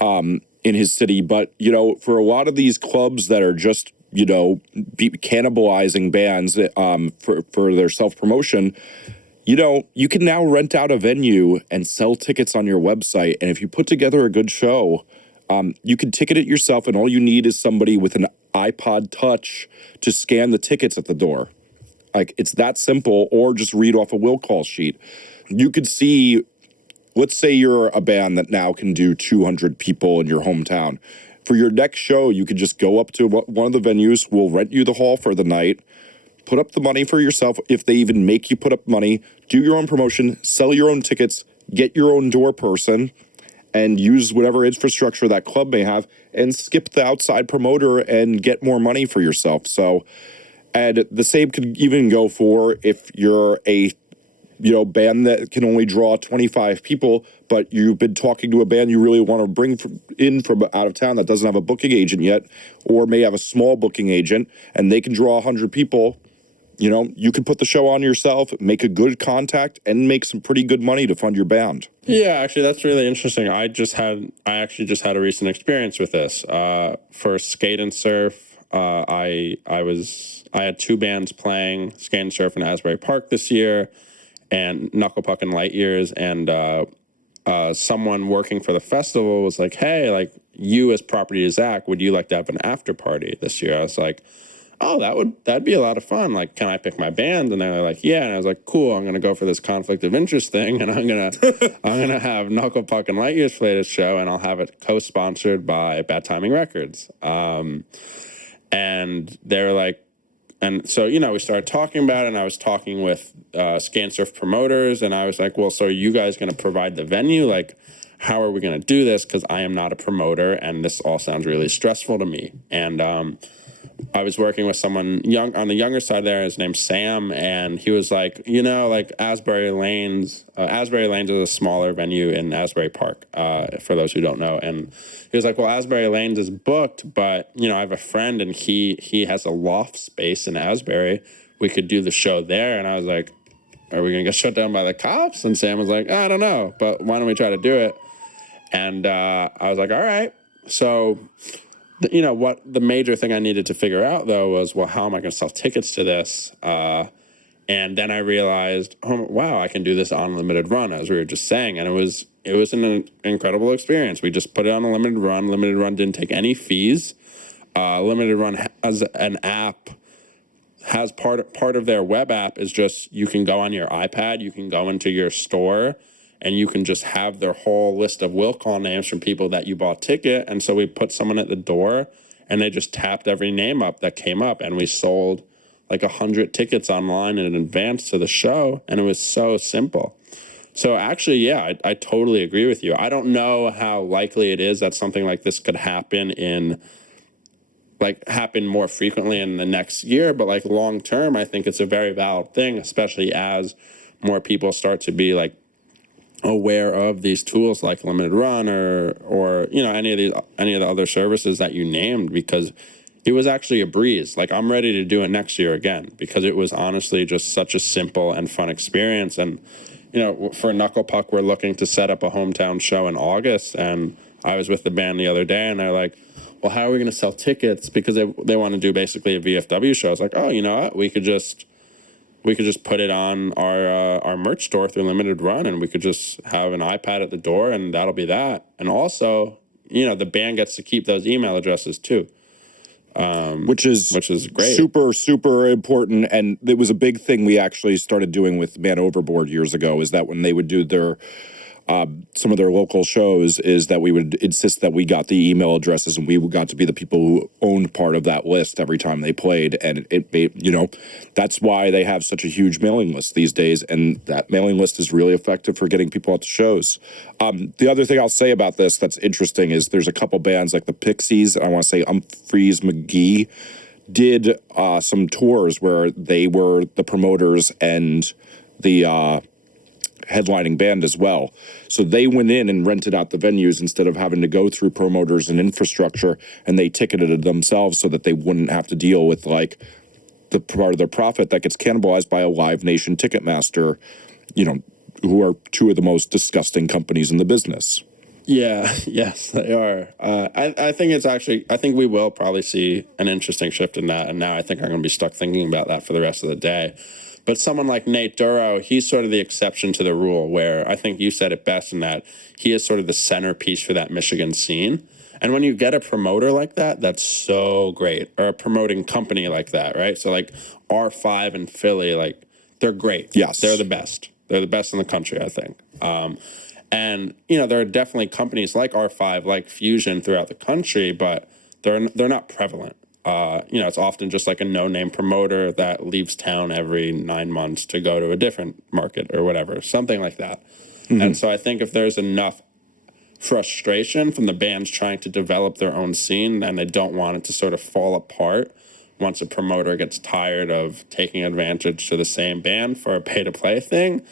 in his city. But, for a lot of these clubs that are just, cannibalizing bands for their self-promotion, you can now rent out a venue and sell tickets on your website. And if you put together a good show, you can ticket it yourself, and all you need is somebody with an iPod Touch to scan the tickets at the door. Like, it's that simple, or just read off a will call sheet. You could see, let's say you're a band that now can do 200 people in your hometown. For your next show, you could just go up to one of the venues, we'll rent you the hall for the night, put up the money for yourself, if they even make you put up money, do your own promotion, sell your own tickets, get your own door person, and use whatever infrastructure that club may have, and skip the outside promoter and get more money for yourself. So, and the same could even go for if you're a band that can only draw 25 people, but you've been talking to a band you really want to bring in from out of town that doesn't have a booking agent yet, or may have a small booking agent, and they can draw 100 people. You can put the show on yourself, make a good contact, and make some pretty good money to fund your band. Yeah, actually, that's really interesting. I actually just had a recent experience with this. For Skate and Surf, I had two bands playing, Skate and Surf in Asbury Park this year, and Knuckle Puck and Light Years, and someone working for the festival was like, hey, like, you as property of Zack, would you like to have an after party this year? I was like, oh, that'd be a lot of fun. Like, can I pick my band? And they were like, yeah. And I was like, cool, I'm gonna go for this conflict of interest thing, and I'm gonna have Knuckle Puck and Light Years play this show, and I'll have it co-sponsored by Bad Timing Records. And they were like, and so, we started talking about it, and I was talking with Scan Surf promoters, and I was like, well, so are you guys going to provide the venue? Like, how are we going to do this? Because I am not a promoter, and this all sounds really stressful to me. And I was working with someone young on the younger side there. His name's Sam, and he was like, like Asbury Lanes. Asbury Lanes is a smaller venue in Asbury Park, for those who don't know. And he was like, well, Asbury Lanes is booked, but I have a friend, and he has a loft space in Asbury. We could do the show there. And I was like, are we gonna get shut down by the cops? And Sam was like, I don't know, but why don't we try to do it? And I was like, all right. So what the major thing I needed to figure out though was, well, how am I going to sell tickets to this? And then I realized, oh wow, I can do this on limited run, as we were just saying, and it was an incredible experience. We just put it on a limited run. Limited run didn't take any fees. Limited run has an app. Has part of their web app is just, you can go on your iPad, you can go into your store, and you can just have their whole list of will call names from people that you bought ticket. And so we put someone at the door, and they just tapped every name up that came up, and we sold like 100 tickets online in advance to the show, and it was so simple. So actually, yeah, I totally agree with you. I don't know how likely it is that something like this could happen happen more frequently in the next year, but like long term, I think it's a very valid thing, especially as more people start to be like aware of these tools like limited run or any of the other services that you named, because it was actually a breeze. Like, I'm ready to do it next year again, because it was honestly just such a simple and fun experience. And for Knuckle Puck, we're looking to set up a hometown show in August, and I was with the band the other day, and they're like, well, how are we going to sell tickets? Because they want to do basically a VFW show. I was like, oh, you know what? We could just put it on our merch store through limited run, and we could just have an iPad at the door, and that'll be that. And also, the band gets to keep those email addresses too. Which is great. Super, super important. And it was a big thing we actually started doing with Man Overboard years ago, is that when they would do their some of their local shows, is that we would insist that we got the email addresses, and we got to be the people who owned part of that list every time they played. And it made, that's why they have such a huge mailing list these days. And that mailing list is really effective for getting people out to shows. The other thing I'll say about this that's interesting is there's a couple bands like the Pixies, and I want to say Humphreys McGee, did some tours where they were the promoters and the headlining band as well. So they went in and rented out the venues instead of having to go through promoters and infrastructure, and they ticketed it themselves so that they wouldn't have to deal with like the part of their profit that gets cannibalized by a Live Nation Ticketmaster, who are two of the most disgusting companies in the business. Yeah, yes, they are. I think we will probably see an interesting shift in that. And now I think I'm going to be stuck thinking about that for the rest of the day. But someone like Nate Duro, he's sort of the exception to the rule, where I think you said it best in that he is sort of the centerpiece for that Michigan scene. And when you get a promoter like that, that's so great. Or a promoting company like that, right? So like R5 in Philly, like, they're great. Yes. They're the best. They're the best in the country, I think. And there are definitely companies like R5, like Fusion throughout the country, but they're not prevalent. It's often just like a no-name promoter that leaves town every 9 months to go to a different market or whatever, something like that. Mm-hmm. And so I think if there's enough frustration from the bands trying to develop their own scene, and they don't want it to sort of fall apart once a promoter gets tired of taking advantage to the same band for a pay-to-play thing,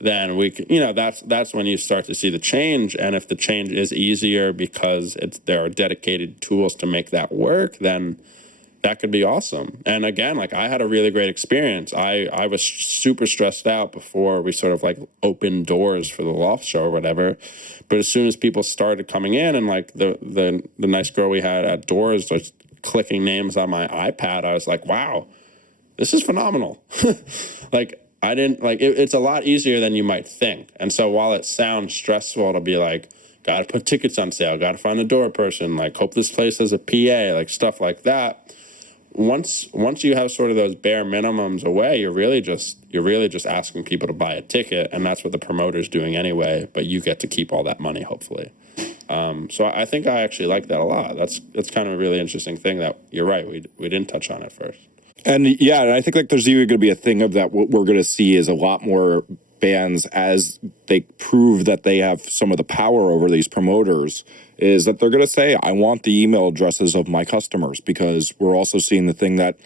then we can, that's when you start to see the change. And if the change is easier because there are dedicated tools to make that work, then that could be awesome. And again, like, I had a really great experience. I was super stressed out before we sort of like opened doors for the loft show or whatever. But as soon as people started coming in, and like the nice girl we had at doors, like clicking names on my iPad, I was like, wow, this is phenomenal. Like, I didn't like it, it's a lot easier than you might think. And so while it sounds stressful to be like, gotta put tickets on sale, gotta find a door person, like, hope this place has a PA, like stuff like that. Once you have sort of those bare minimums away, you're really just asking people to buy a ticket, and that's what the promoter's doing anyway. But you get to keep all that money, hopefully. So I think I actually like that a lot. That's kind of a really interesting thing that you're right, we didn't touch on it first. And yeah, and I think like there's even going to be a thing of that. What we're going to see is a lot more bands as they prove that they have some of the power over these promoters is that they're going to say, I want the email addresses of my customers, because we're also seeing the thing that,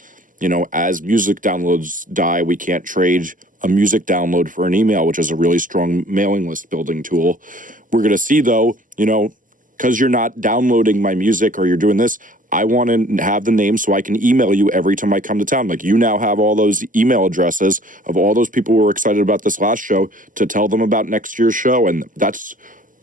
as music downloads die, we can't trade a music download for an email, which is a really strong mailing list building tool. We're going to see, though, because you're not downloading my music or you're doing this, I want to have the name so I can email you every time I come to town. Like, you now have all those email addresses of all those people who were excited about this last show to tell them about next year's show. And that's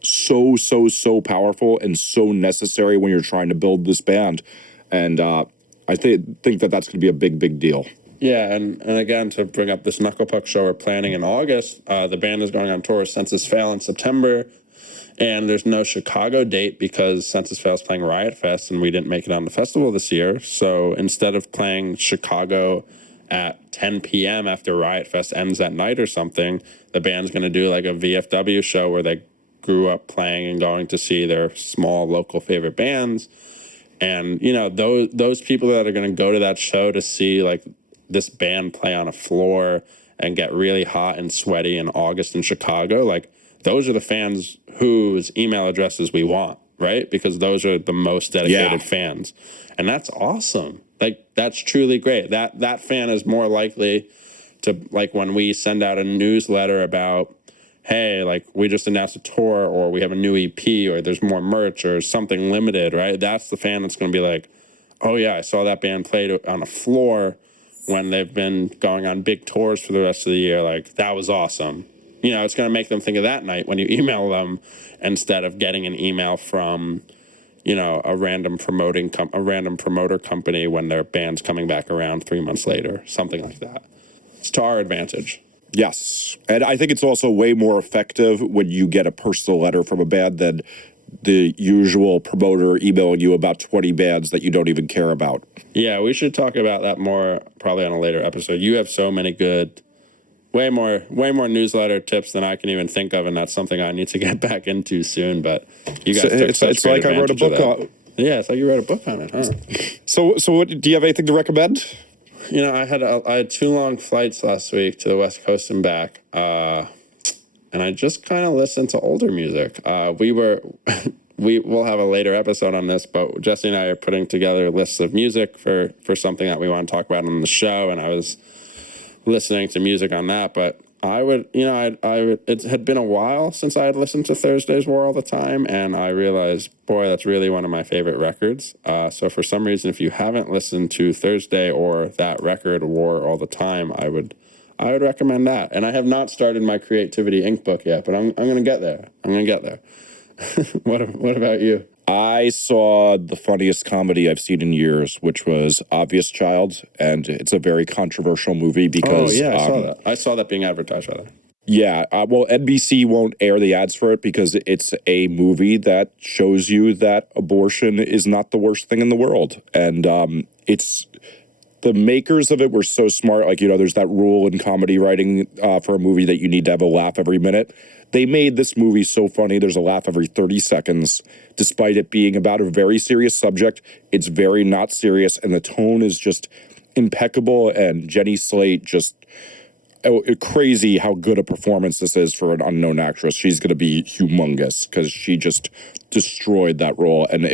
so, so, so powerful and so necessary when you're trying to build this band. And I think that that's going to be a big, big deal. Yeah, and again, to bring up this Knuckle Puck show we're planning in August, the band is going on tour with Census Fail in September, and there's no Chicago date because Census Fail is playing Riot Fest, and we didn't make it on the festival this year. So instead of playing Chicago at 10 p.m. after Riot Fest ends that night or something, the band's going to do like a VFW show where they grew up playing and going to see their small local favorite bands. And, those people that are going to go to that show to see like this band play on a floor and get really hot and sweaty in August in Chicago, like those are the fans whose email addresses we want, right? Because those are the most dedicated fans. And that's awesome. Like, that's truly great. That fan is more likely to, like, when we send out a newsletter about, hey, like, we just announced a tour, or we have a new EP, or there's more merch, or something limited, right? That's the fan that's going to be like, oh, yeah, I saw that band play on a floor when they've been going on big tours for the rest of the year. Like, that was awesome. It's going to make them think of that night when you email them instead of getting an email from, a random promoter company when their band's coming back around 3 months later, something like that. It's to our advantage. Yes. And I think it's also way more effective when you get a personal letter from a band than the usual promoter emailing you about 20 bands that you don't even care about. Yeah, we should talk about that more probably on a later episode. You have so many good, way more newsletter tips than I can even think of, and that's something I need to get back into soon. But you guys took such it's great like I wrote a advantage of book that. on. Yeah, it's like you wrote a book on it, huh? So what, do you have anything to recommend? I had 2 long flights last week to the West Coast and back, and I just kind of listened to older music. We'll have a later episode on this, but Jesse and I are putting together lists of music for something that we want to talk about on the show, and I was listening to music on that. But it had been a while since I had listened to Thursday's War all the time, and I realized, boy, that's really one of my favorite records. So for some reason, if you haven't listened to Thursday or that record, War all the time, I would recommend that. And I have not started my Creativity Inc. book yet, but I'm going to get there. What about you? I saw the funniest comedy I've seen in years, which was Obvious Child, and it's a very controversial movie because... Oh, yeah, I saw that. I saw that being advertised, rather. Yeah, well, NBC won't air the ads for it because it's a movie that shows you that abortion is not the worst thing in the world. And it's... The makers of it were so smart. Like, there's that rule in comedy writing for a movie that you need to have a laugh every minute. They made this movie so funny. There's a laugh every 30 seconds, despite it being about a very serious subject. It's very not serious, and the tone is just impeccable. And Jenny Slate just crazy how good a performance this is for an unknown actress. She's going to be humongous because she just destroyed that role. And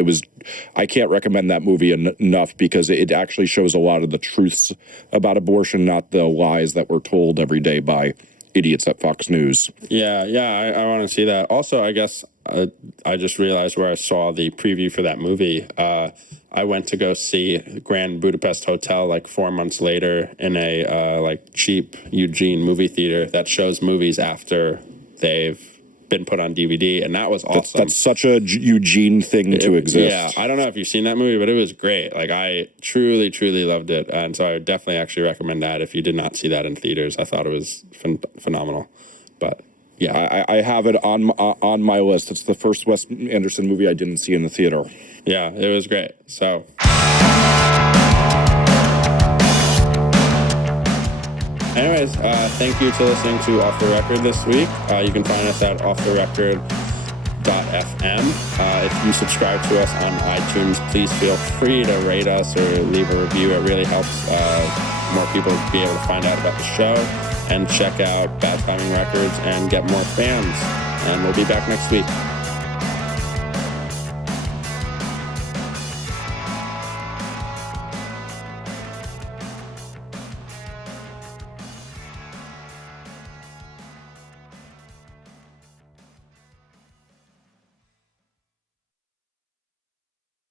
I can't recommend that movie enough because it actually shows a lot of the truths about abortion, not the lies that we're told every day by idiots at Fox News. Yeah, I want to see that. Also, I guess I just realized where I saw the preview for that movie. I went to go see Grand Budapest Hotel like 4 months later in a cheap Eugene movie theater that shows movies after they've been put on DVD, and that was awesome. That's such a Eugene thing to exist. Yeah, I don't know if you've seen that movie, but it was great. Like, I truly, truly loved it, and so I would definitely actually recommend that if you did not see that in theaters. I thought it was phenomenal. But yeah, I have it on my list. It's the first Wes Anderson movie I didn't see in the theater. Yeah, it was great. So. Anyways, thank you to listening to Off the Record this week. You can find us at offtherecord.fm. If you subscribe to us on iTunes, please feel free to rate us or leave a review. It really helps more people be able to find out about the show and check out Bad Timing Records and get more fans. And we'll be back next week.